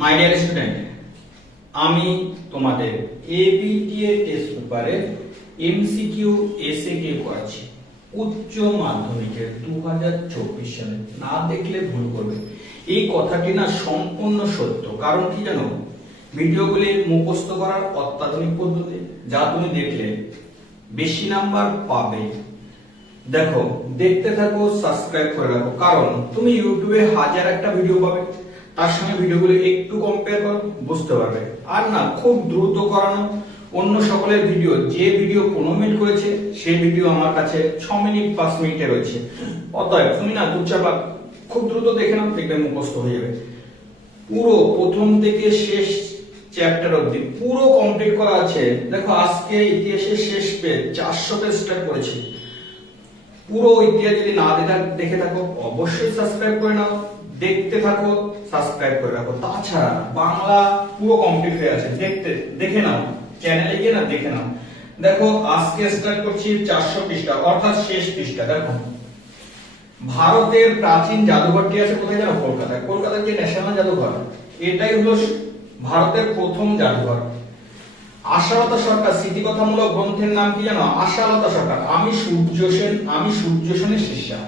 My dear student, আমি তোমাদের ABTA test পেপারে এমসিকিউ এসএকিউ করাচ্ছি উচ্চ মাধ্যমিকের 2024 সালে। না দেখলে ভুল করবে। এই কথাটি না সম্পূর্ণ সত্য। কারণ কি জানো, ভিডিওগুলি মুখস্থ করার অত্যাধুনিক পদ্ধতি, যা তুমি দেখলে বেশি নাম্বার পাবে। দেখো, দেখতে থাকো, সাবস্ক্রাইব করে রাখো। কারণ তুমি ইউটিউবে হাজার একটা ভিডিও পাবে, তার সঙ্গে ভিডিওগুলো একটু কম্পেয়ার করো, বুঝতে পারবে। আর না, খুব দ্রুত করানো অন্য সকলের ভিডিও, যে ভিডিও 15 মিনিট করেছে সেই ভিডিও আমার কাছে 6 মিনিট 5 মিনিটে রয়েছে। অতএব তুমি না দুচাপা খুব দ্রুত দেখে নাও, দেখবে মুখস্থ হয়ে যাবে। পুরো প্রথম থেকে শেষ চ্যাপ্টার অবধি পুরো কমপ্লিট করা আছে। দেখো, আজকে ইতিহাসের শেষ পেজ 400 পেজ স্টার্ট করেছি। পুরো ইতিহাস যদি না দেখে থাকো, অবশ্যই সাবস্ক্রাইব করে নাও। দেখতে থাকো, সাবস্ক্রাইব করে রাখো। তাছাড়া বাংলা পুরো কমপ্লিট হয়ে আছে, দেখে নাও, চ্যানেলে গিয়ে না দেখে নাও। দেখো, আজকে স্টার্ট করছি 400 পৃষ্ঠা, অর্থাৎ শেষ পৃষ্ঠা। দেখো, ভারতের প্রাচীন জাদুঘরটি আছে কোথায় জানো? কলকাতায়। কলকাতার যে ন্যাশনাল জাদুঘর, এটাই হলো ভারতের প্রথম জাদুঘর। আশালতা সরকার স্মৃতিকথামূলক গ্রন্থের নাম কি জানো? আশালতা সরকার। আমি সূর্য সেনের শিষ্যা।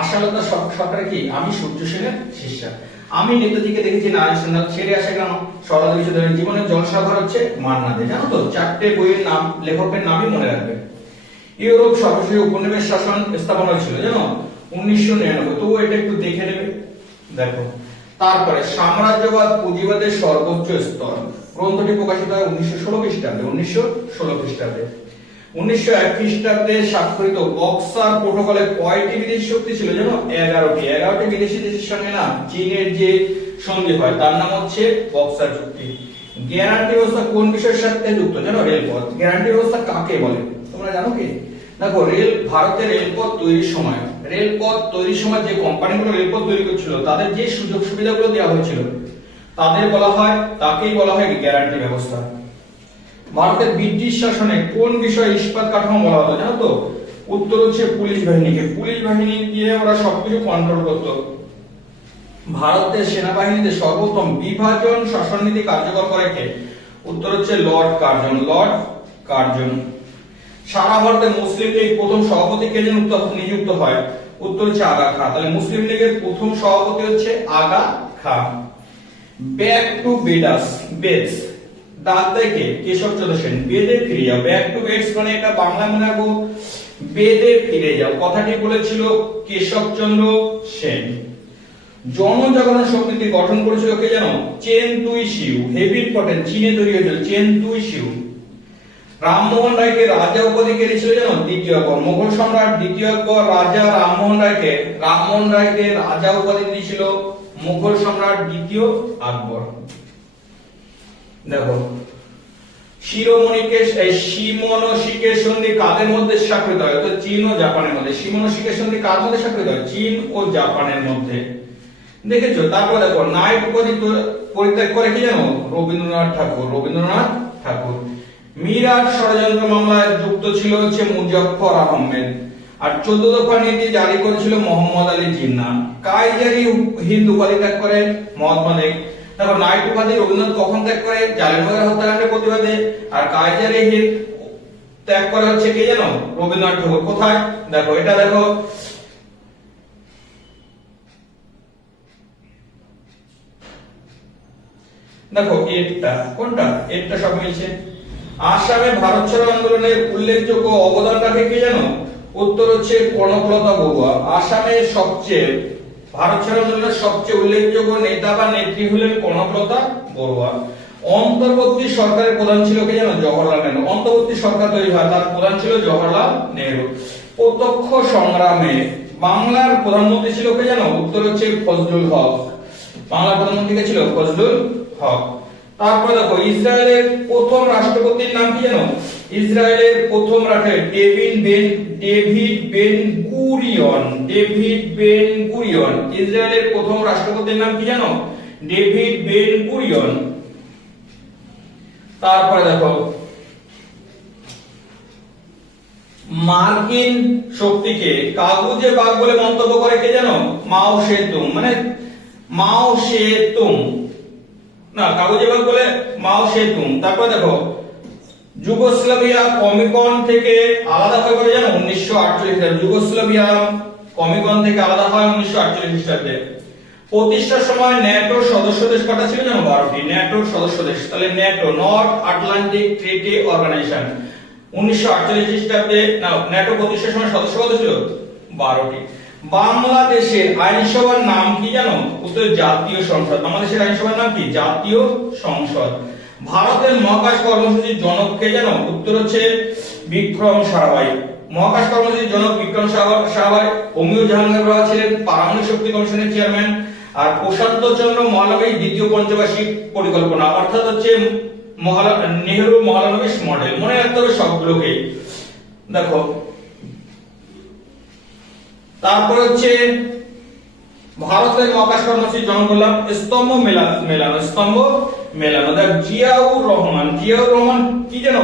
আশালতা সরকার কি? আমি সূর্য সেনের শিষ্যা। আমি নেতাজিকে দেখেছি নারায়ণ সেনাল ছেড়ে আসে কেন? শরৎ বিশ্ববিদ্যালয়ের জীবনের জলসাঘর হচ্ছে মান্না দে। জানো তো, 4টে বইয়ের নাম, লেখকের নামই মনে রাখবে। ইউরোপ সর্বশেষ উপনিবেশ শাসন স্থাপন হয়েছিল জানো? 1999। তো এটা একটু দেখে নেবে। দেখো, তারপরে সাম্রাজ্যবাদ পুঁজিবাদের সর্বোচ্চ স্তর গ্রন্থটি প্রকাশিত হয় 1916 খ্রিস্টাব্দে। 1901 খ্রিস্টাব্দে স্বাক্ষরিত বক্সার প্রোটোকলে কয়টি বিদেশি শক্তি ছিল জানো? 11টি বিদেশি দেশের সঙ্গে না চীনের যে সন্ধি হয় তার নাম হচ্ছে বক্সার চুক্তি। গ্যারান্টি ব্যবস্থা কোন বিষয়ের সাথে যুক্ত জানো? রেলপথ। গ্যারান্টি ব্যবস্থা কাকে বলে তোমরা জানো কি? দেখো, ভারতের রেলপথ তৈরির সময় যে কোম্পানিগুলো রেলপথ তৈরি করছিল তাদের যে সুযোগ সুবিধাগুলো দেওয়া হয়েছিল তাকেই বলা হয় গ্যারান্টি ব্যবস্থা। ভারতের ব্রিটিশ শাসনে কোন বিষয়ে ইস্পাত কাঠামো বলা হতো জানো তো? উত্তর হচ্ছে পুলিশ বাহিনীকে। পুলিশ বাহিনী দিয়ে ওরা সবকিছু কন্ট্রোল করত। ভারতের সেনাবাহিনীতে সর্বপ্রথম বিভাজন শাসন নীতি কার্যকর করে কে? উত্তর হচ্ছে লর্ড কার্জন। সারা ভারতে মুসলিম লীগ প্রথম সভাপতি কে নিযুক্ত হয়? উত্তর হচ্ছে আগা খাঁ। তাহলে মুসলিম লীগের প্রথম সভাপতি হচ্ছে আগা খাঁ। ব্যাক টু বেদস ডাক দেখে কেশব চন্দ্র সেন। বেদে ফিরে যাও। ব্যাক টু বেদস মানে এটা বাংলা মনে রাখবো, বেদে ফিরে যাও কথাটি বলেছিল কেশব চন্দ্র সেন। জনজাগরণ সমিতি গঠন করেছিল কে জানো? চেন তুই শিউ। হেভি ইম্পর্টেন্ট, চীনে তৈরি হয়েছিল চেন তুই শিউ। রামমোহন রায়কে রাজা উপাধি কে দিয়েছিল জানো? দ্বিতীয় আকবর। মুঘল সম্রাট দ্বিতীয় আকবর রাজা রামমোহন রায়কে রাজা উপাধি দিয়েছিল মুঘল সম্রাট দ্বিতীয় আকবর। দেখো, শিমোনোসেকি সন্ধি কাদের মধ্যে স্বাক্ষরিত হয়? তো চীন ও জাপানের মধ্যে। শিমোনোসেকি সন্ধি কার মধ্যে স্বাক্ষরিত হয়? চীন ও জাপানের মধ্যে। দেখেছো? তারপর দেখো, নাইট উপাধি পরিত্যাগ করে কি জানো? রবীন্দ্রনাথ ঠাকুর। মিরাট ষড়যন্ত্র মামলায় যুক্ত ছিল হচ্ছে মুজাফফর আহমেদ। আর 14 দফা নীতি জারি করেছিল মোহাম্মদ আলী জিন্নাহ। কাইজারি হিন্দ উপাধি ত্যাগ করে মহাত্মা গান্ধী। দেখো, নাইট উপাধি রবীন্দ্রনাথ কখন ত্যাগ করে? জালিয়ানওয়ালা হত্যাকাণ্ডের প্রতিবাদে। আর কাইজারি হিন্দ ত্যাগ করে হচ্ছে কে জানো? রবীন্দ্রনাথ ঠাকুর। কোথায়? দেখো, এটা দেখো, এটা কোনটা? এটা সব মিলছে। আসামে ভারত ছাড়ো আন্দোলনের উল্লেখযোগ্য অবদান রাখে কে জানো? উত্তর হচ্ছে কনকলতা বড়ুয়া। আসামে ভারত ছাড়ো আন্দোলনের সবচেয়ে উল্লেখযোগ্য নেতা বা নেত্রী হলেন কনকলতা বড়ুয়া। অন্তর্বর্তী সরকারের প্রধান ছিল কে জানো? জওহরলাল নেহরু। অন্তর্বর্তী সরকার তৈরি হয়, তার প্রধান ছিল জওহরলাল নেহরু। প্রত্যক্ষ সংগ্রামে বাংলার প্রধানমন্ত্রী ছিল কে জানো? উত্তর হচ্ছে ফজলুল হক। বাংলার প্রধানমন্ত্রী কে ছিল? ফজলুল হক। তারপর দেখো, ইসরায়েলের প্রথম রাষ্ট্রপতির নাম কি জানো? ইসরায়েলের প্রথম রাষ্ট্রপতি ডেভিড বেন গুরিয়ন। ইসরায়েলের প্রথম রাষ্ট্রপতির নাম কি জানো? David Ben Gurion. তারপরে দেখো, মার্কিন শক্তিকে কাগুজে বাঘ বলে মন্তব্য করে কে জানো? মাও সেতুং। না কাগজে ভাগ বলে মাও সেতুং। তারপর দেখো যুগোস্লাভিয়া কমিকন থেকে আলাদা হয় কবে জানো 1948 সালে। যুগোস্লাভিয়া কমিকন থেকে আলাদা হয় 1948 সালে। প্রতিষ্ঠার সময় ন্যাটোর সদস্য দেশ কটা ছিল জানো 12টি ন্যাটোর সদস্য দেশ। তাহলে NATO north Atlantic treaty organization 1948 খ্রিস্টাব্দে না ন্যাটো প্রতিষ্ঠার সময় সদস্য কত ছিল 12টি। বাংলাদেশের আইনসভার নাম কি জানো উত্তর জাতীয় সংসদ। বাংলাদেশের আইনসভার নাম কি জাতীয় সংসদ। ভারতের মহাকাশ কর্মসূচির জনক কে জানো উত্তর হচ্ছে বিক্রম সারাভাই। মহাকাশ কর্মসূচির জনক বিক্রম সারাভাই। হোমিও জাহাঙ্গীর বড়ুয়া ছিলেন পারমাণবিক শক্তি কমিশনের চেয়ারম্যান। আর প্রশান্ত চন্দ্র মহালনবিশ দ্বিতীয় পঞ্চবার্ষিক পরিকল্পনা অর্থাৎ হচ্ছে নেহেরু মহালনবিশ মডেল। মনে রাখতে হবে সবগুলোকে। দেখো তারপর হচ্ছে ভারতের মহাকাশ কর্মসূচির জনক বললাম স্তম্ভ মেলানো। দেখ জিয়াউর রহমান কি যেন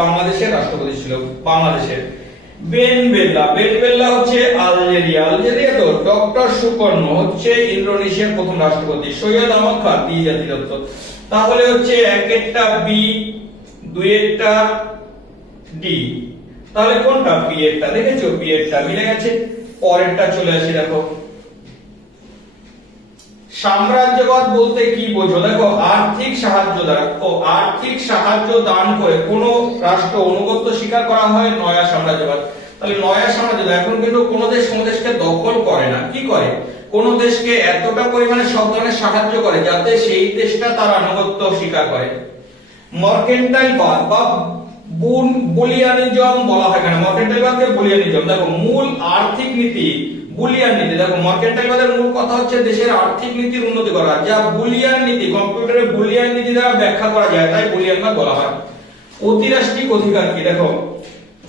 বাংলাদেশের রাষ্ট্রপতি ছিল বাংলাদেশের। বেন বেল্লা হচ্ছে আলজেরিয়া তো। ডক্টর সুকর্ণ হচ্ছে ইন্দোনেশিয়ার প্রথম রাষ্ট্রপতি। সৈয়দ আহমদ খান দ্বিজাতি তত্ত্ব। তাহলে হচ্ছে একটা বি দুই একটা ডি। তাহলে কোনটা বি এরটা দেখেছো বি এরটা মিলে গেছে। পরেরটা চলে আসি দেখো সাম্রাজ্যবাদ বলতে কি বোঝো। দেখো আর্থিক সাহায্য দান করে কোন রাষ্ট্র অনুগত্য স্বীকার করা হয় নয়া সাম্রাজ্যবাদ। তাহলে নয়া সাম্রাজ্যবাদ এখন কিন্তু কোন দেশ কোন দেশকে দখল করে না। কি করে কোন দেশকে এতটা পরিমাণে সব ধরনের সাহায্য করে যাতে সেই দেশটা তার আনুগত্য স্বীকার করে। মার্কেন্টাইলবাদ বা বুলিয়ানিজম বলা হয় কেন মার্কেন্টাইলবাদকে বুলিয়ানিজম। দেখো মূল আর্থিক নীতি বুলিয়ান নীতি। দেখো মার্কেন্টাইলবাদের মূল কথা হচ্ছে দেশের আর্থিক নীতির উন্নতি করা যা বুলিয়ান নীতি কম্পিউটারে বুলিয়ান নীতি দ্বারা ব্যাখ্যা করা যায় তাই বুলিয়ানবাদ বলা হয়। অতিরাষ্ট্রিক অধিকার কি দেখো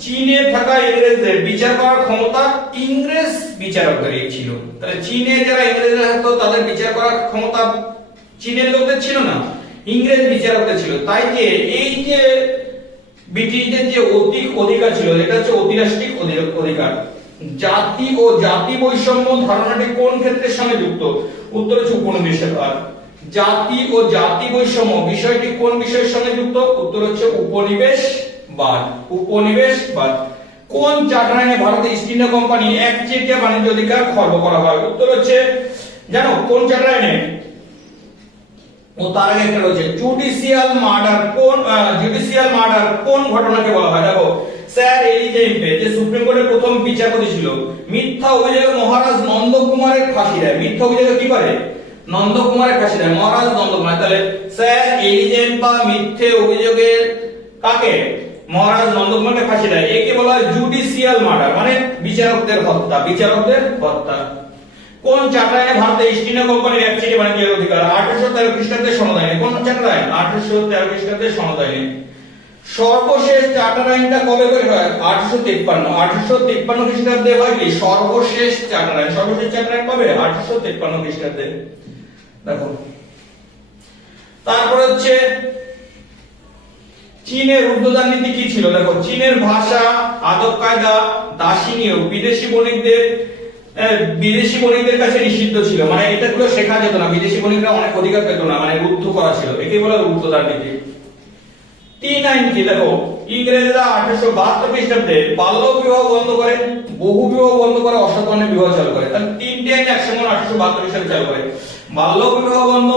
চীনে থাকা ইংরেজদের বিচার করার ক্ষমতা ইংরেজ বিচারকদেরই ছিল। তাহলে চীনে যারা ইংরেজরা থাকতো তাদের বিচার করার ক্ষমতা চীনের লোকদের ছিল না ইংরেজ বিচারকদের ছিল। তাই যে এই যে ব্রিটিশদের যে অধিকার ছিল এটা হচ্ছে অতিরাষ্ট্রিক অধিকার। জাতি ও জাতি বৈষম্য ধারণাটি কোন ক্ষেত্রের সঙ্গে যুক্ত উত্তর হচ্ছে উপনিবেশবাদ। জাতি ও জাতি বৈষম্য বিষয়টি কোন বিষয়ের সঙ্গে যুক্ত উত্তর হচ্ছে উপনিবেশবাদ। কোন চার্টার আইনে ভারতের ইস্ট ইন্ডিয়া কোম্পানি একচেটিয়া বাণিজ্য অধিকার খর্ব করা হয় উত্তর হচ্ছে জানো কোন চার্টার আইনে ও তার আগে একটা রয়েছে জুডিশিয়াল মার্ডার কোন ঘটনাকে বলা হয়। দেখো স্যার এলিজেন্টে যে সুপ্রিম কোর্টের প্রথম বিচারপতি ছিল মিথ্যা অভিযোগে মহারাজ নন্দকুমারের ফাঁসি দেয়। মিথ্যা অভিযোগে কি করে নন্দকুমারের ফাঁসি দেয় মহারাজ নন্দকুমার। তাহলে স্যার এলিজেন্ট বা মিথ্যে অভিযোগে কাকে মহারাজ নন্দকুমারকে ফাঁসি দেয় একে বলা হয় জুডিশিয়াল মার্ডার মানে বিচারকদের হত্যা। কোন চার্টার আইনে ভারতের ইস্ট ইন্ডিয়া কোম্পানির একচেটিয়া বাণিজ্যের অধিকার 1813 খ্রিস্টাব্দে সনদ আইনে। কোন চার্টার আইন 1813 খ্রিস্টাব্দে সনদ আইনে। সর্বশেষ চার্টার আইনটা কবে তৈরি হয় 1853 খ্রিস্টাব্দে হয় কি সর্বশেষ চার্টার আইন কবে 1853 খ্রিস্টাব্দে। দেখো তারপর হচ্ছে চীনের রুদ্ধদ্বার নীতি কি ছিল। দেখো চীনের ভাষা আদব কায়দা দাসী নিয়োগ বিদেশি বণিকদের কাছে নিষিদ্ধ ছিল মানে এটাগুলো শেখা যেত না। বিদেশি বণিকরা অনেক অধিকার পেত না মানে রুদ্ধ করা ছিল একে বলা রুদ্ধদ্বার নীতি। 3 আইন কি দেখো ইংরেজরা 1872 খ্রিস্টাব্দে বাল্য বিবাহ বন্ধ করে বহু বিবাহ বন্ধ করে অসৎবর্ণের বিবাহ চালু করে। তাহলে তিনটি আইন একসঙ্গে 1872 খ্রিস্টাব্দে চালু করে বাল্য বিবাহ বন্ধ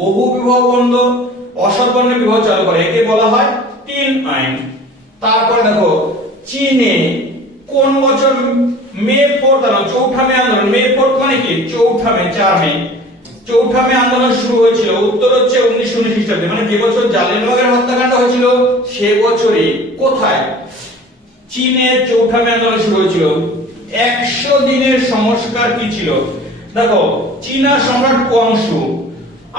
বহু বিবাহ বন্ধ অসৎবর্ণের বিবাহ চালু করে একে বলা হয় 3 আইন। তারপরে দেখো চীনে কোন বছর মে 4 চৌঠা মে আন্দোলন মে 4 মানে কি চৌঠা মে আন্দোলন শুরু হয়েছিল উত্তর হচ্ছে 1919 খ্রিস্টাব্দে মানে যে বছর জালিয়ানওয়ালাবাগের হত্যাকাণ্ড হয়েছিল সে বছরই কোথায় চীনে চৌঠা মে আন্দোলন শুরু হয়েছিল। 100 দিনের সংস্কার কি ছিল দেখো চীনা সম্রাট কুয়াংশু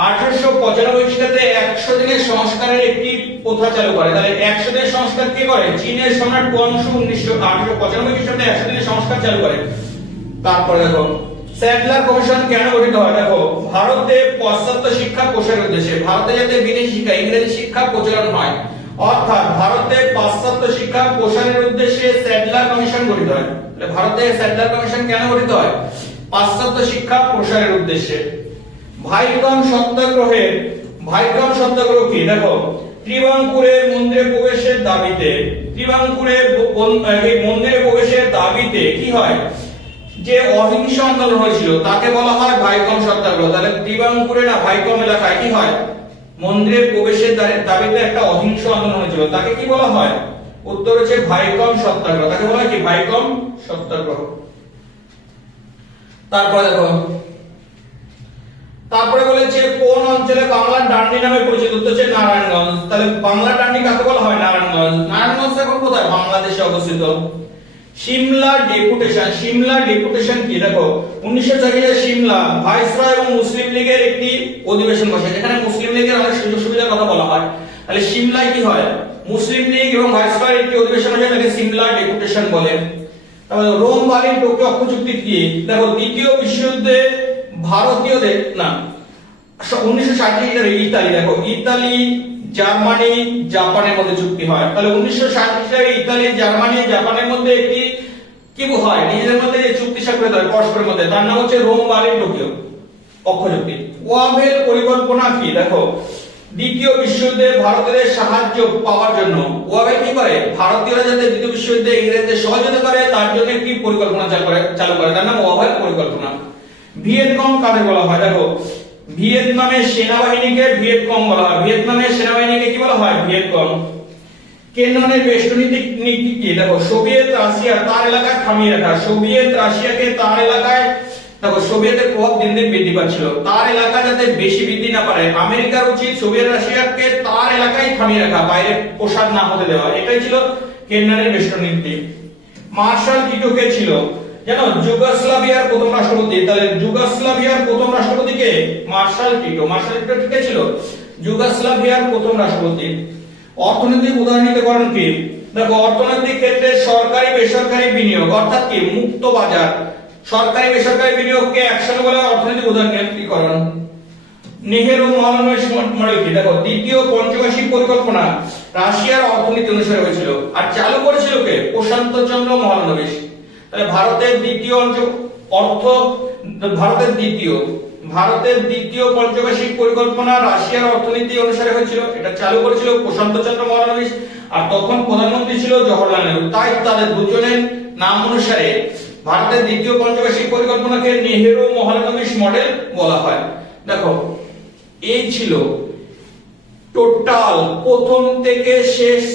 1895 খ্রিস্টাব্দে 100 দিনের সংস্কারের একটি প্রথা চালু করে। তাহলে 100 দিনের সংস্কার কে করে চীনের সম্রাট কুয়াংশু 1895 খ্রিস্টাব্দে 100 দিনের সংস্কার চালু করে। তারপরে দেখো স্যাডলার কমিশন কেন গঠিত হয়। দেখো ভারতে পাশ্চাত্য শিক্ষা প্রসারের উদ্দেশ্যে ভারতে যাতে বিদেশি শিক্ষা ইংরেজি শিক্ষা প্রচলন হয় অর্থাৎ ভারতে পাশ্চাত্য শিক্ষা প্রসারের উদ্দেশ্যে স্যাডলার কমিশন গঠিত হয়। ভারতে স্যাডলার কমিশন কেন গঠিত হয় পাশ্চাত্য শিক্ষা প্রসারের উদ্দেশ্যে। ভাইকম সত্যাগ্রহের ভাইকম সত্যাগ্রহ কি? দেখো, ত্রিবাঙ্কুরে মন্দিরে প্রবেশের দাবিতে, ত্রিবাঙ্কুরে এই মন্দিরে প্রবেশের দাবিতে কি হয়, যে অহিংস আন্দোলন হয়েছিল তাকে বলা হয় ভাইকম সত্যাগ্রহ। তাহলে ত্রিবাঙ্কুরে না ভাইকম এলাকায় কি হয়, মন্দিরে প্রবেশের দাবিতে একটা অহিংস আন্দোলন হয়েছিল, তাকে কি বলা হয়? উত্তর হচ্ছে ভাইকম সত্যাগ্রহ। তাকে বলা হয় কি? ভাইকম সত্যাগ্রহ। তারপরে দেখো, তারপরে বলেছে কোন অঞ্চলে বাংলার ডান্ডি নামে পরিচিত? উত্তর হচ্ছে নারায়ণগঞ্জ। তাহলে বাংলার ডান্ডি কাকে বলা হয়? নারায়ণগঞ্জ। নারায়ণগঞ্জ এখন কোথায়? বাংলাদেশে অবস্থিত। সিমলা ডেপুটেশন, সিমলা ডেপুটেশন কি? দেখো, 1940 সালে সিমলা ভাইসরয় এবং মুসলিম লীগের একটি অধিবেশন বসে, যেখানে মুসলিম লীগের অনেক সুযোগ সুবিধার কথা বলা হয়। তাহলে সিমলায় কি হয়, মুসলিম লীগ এবং ভাইসরয়ের একটি অধিবেশন বসে, তাকে সিমলা ডেপুটেশন বলে। তারপরে রোম বার্লিন টোকিও অক্ষ চুক্তি কি? দেখো, দ্বিতীয় বিশ্বযুদ্ধে ভারতীয়দের না 1960 সালে ইতালি, দেখো ইতালি জার্মানি জাপানের মধ্যে চুক্তি হয়। তাহলে 1960 সালে ইতালি জার্মানি জাপানের মধ্যে একটি কি হয়, নিজেদের মধ্যে যে চুক্তি স্বাক্ষরিত হয় পরস্পরের মধ্যে, তার নাম হচ্ছে রোম বার্লিন টোকিও অক্ষ চুক্তি। ওয়াভেল পরিকল্পনা কি? দেখো, দ্বিতীয় বিশ্বযুদ্ধে ভারতীয়দের সাহায্য পাওয়ার জন্য ওয়াভেল কি করে, ভারতীয়রা যাতে দ্বিতীয় বিশ্বযুদ্ধে ইংরেজদের সহযোগিতা করে তার জন্য একটি পরিকল্পনা চালু করে, তার নাম ওয়াভেল পরিকল্পনা। ভিয়েতকং কাকে বলা হয়? দেখো, ভিয়েতনামের সেনাবাহিনীকে ভিয়েতকং বলা হয়। ভিয়েতনামের সেনাবাহিনীকে কি বলা হয়? ভিয়েতকং। কেননের বেষ্টনী নীতি কি? দেখো, সোভিয়েত রাশিয়া তার এলাকায় থামিয়ে রাখা, সোভিয়েত রাশিয়াকে তার এলাকায়, দেখো সোভিয়েতের প্রভাব দিন দিন বৃদ্ধি পাচ্ছিল, তার এলাকা যাতে বেশি বৃদ্ধি না পারে আমেরিকার উচিত সোভিয়েত রাশিয়াকে তার এলাকায় থামিয়ে রাখা, বাইরে প্রসার না হতে দেওয়া। এটাই ছিল কেননের বেষ্টনী নীতি। মার্শাল টিটো কে ছিল? জানো, যুগোস্লাভিয়ার প্রথম রাষ্ট্রপতি। তাহলে যুগোস্লাভিয়ার প্রথম রাষ্ট্রপতি কে? Marshal Tito. মার্শাল টিটো কে ছিল? যুগোস্লাভিয়ার প্রথম রাষ্ট্রপতি। অর্থনৈতিক উদারনীতিকরণ কি? দেখো, অর্থনৈতিক ক্ষেত্রে সরকারি বেসরকারি বিনিয়োগ, অর্থাৎ কি মুক্ত বাজার, সরকারি বেসরকারি বিনিয়োগকে একসাথে বলা হয় অর্থনৈতিক উদারনীতিকরণ। নেহেরু মহানবেশ মডেল কি? দেখো, দ্বিতীয় পঞ্চবার্ষিক পরিকল্পনা রাশিয়ার অর্থনীতি অনুসারে হয়েছিল, আর চালু করেছিল কে? প্রশান্ত চন্দ্র মহানবেশ। তাহলে ভারতের দ্বিতীয় পঞ্চবার্ষিক পরিকল্পনা রাশিয়ার অর্থনীতি অনুসারে হয়েছিল, এটা চালু করেছিল প্রশান্ত চন্দ্র মহানবেশ, আর তখন প্রধানমন্ত্রী ছিল জওহরলাল নেহরু। তাই তাদের দুজনের নাম অনুসারে ভারতের দ্বিতীয় পঞ্চবার্ষিক পরিকল্পনাকে নেহেরু মহানবেশ মডেল বলা হয়। দেখো, এই ছিল টোটাল প্রথম থেকে শেষ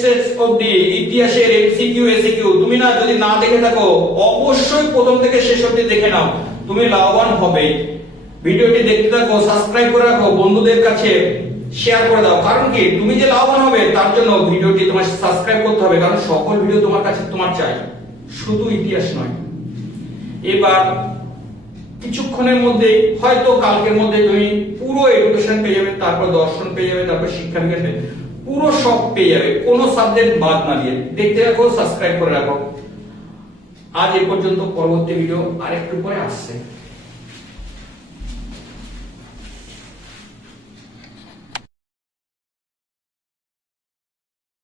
অবধি ইতিহাসের এমসিকিউ এসিকিউ। তুমি না যদি না দেখে থাকো, অবশ্যই প্রথম থেকে শেষ অবধি দেখে নাও, তুমি লাভবান হবে। ভিডিওটি দেখতে থাকো, সাবস্ক্রাইব করে রাখো, বন্ধুদের কাছে শেয়ার করে দাও। কারণ কি, তুমি যে লাভবান হবে তার জন্য ভিডিওটি তোমার সাবস্ক্রাইব করতে হবে, কারণ সকল ভিডিও তোমার কাছে তোমার চাই, শুধু ইতিহাস নয়। এবার কিছুক্ষণের মধ্যে, হয়তো কালকের মধ্যে তুমি পুরো এডুকেশন পেয়ে যাবে, তারপর দর্শন পেয়ে যাবে, তারপর শিক্ষা বিজ্ঞান পেয়ে, পুরো সব পেয়ে যাবে, কোনো সাবজেক্ট বাদ না দিয়ে। দেখতে রাখো, সাবস্ক্রাইব করে রাখো। আজ এ পর্যন্ত, পরবর্তী ভিডিও আরেকটু পরে আসছে।